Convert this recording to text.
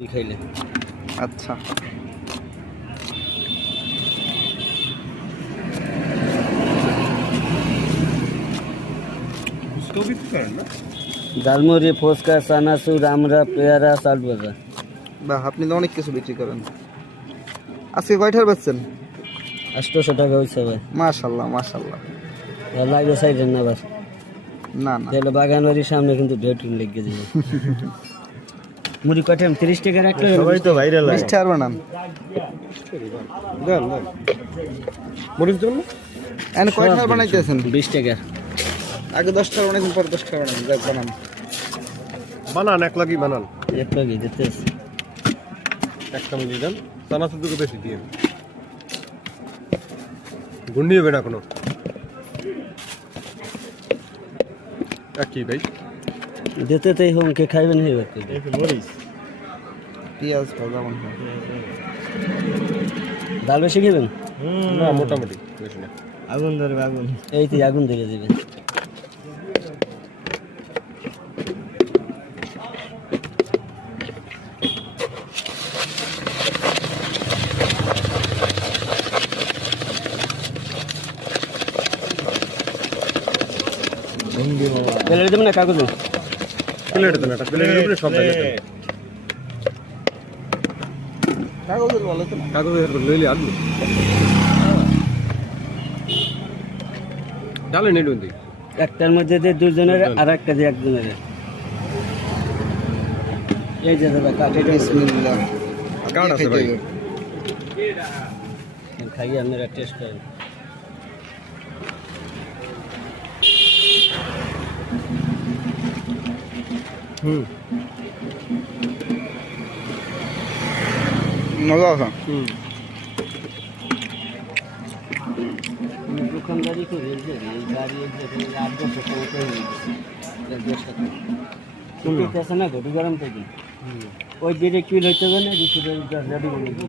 খাইলে আচ্ছা ডালমুড়ি ফুচকা চানাচুর আমরা পেয়ারা চাট ভাজা। বাহ, আপনি তো অনেক কিছু বিক্রি করেন। আজকে কয়টার বেচছেন? 800 টাকা হয়েছে ভাই। মাশাল্লাহ মাশাল্লাহ। লাগবে চাইছেন না আবার? না না, তাহলে বাগান বাড়ির সামনে কিন্তু ঢেউ লেগে যাবে। মুড়ি কয়টা? 30 টাকার একটা। সবাই তো ভাইরাল হয়। মিষ্টি আর বানান মরিচ দেবেন না? এনে কয়টার বানাইতেছেন? 20 টাকা। আগে 10টার বানাইছেন, পরে 10টার বানান। যাক, বানান বানান, এক লাগি বানান। এক লাগে দিতেছে। এক চামচ দিয়ে দেন, চানাচুর দুটো বেশি দিয়ে। গুন্ডি হবে না কোনো। কি ভাই দিতে তাই হোম কে খাইবেন হইবে কি? মরিচ পেঁয়াজ ভাজা মনে হয়। ডাল বেশি খাবেন? না, মোটামুটি বেশি না। আগুন ধরবে, আগুন। এই তো আগুন ধরে দিবে। প্লেট দেবেন না কাগজে? প্লেটে দেন, একটা প্লেটের উপরে সব দেন। কাগজের বলে তো না। কাগজের উপর লইলে আলু ডালে নিলুন দি। একটার মধ্যে দিয়ে দুজনের আর একটা দিয়ে একজনের। এই যে দাদা কাটে বিসমিল্লাহ। কার্ড আছে ভাই? খাইয়ে আপনারা টেস্ট করেন। মজা আছে। দোকানদারি করে এই গাড়ি 8-10 টাকা হয়ে গেছে। 10 টাকা আছে না ঘটি গরম থেকে ওই ডিরেক্ট হইতে হবে না, রেডি করে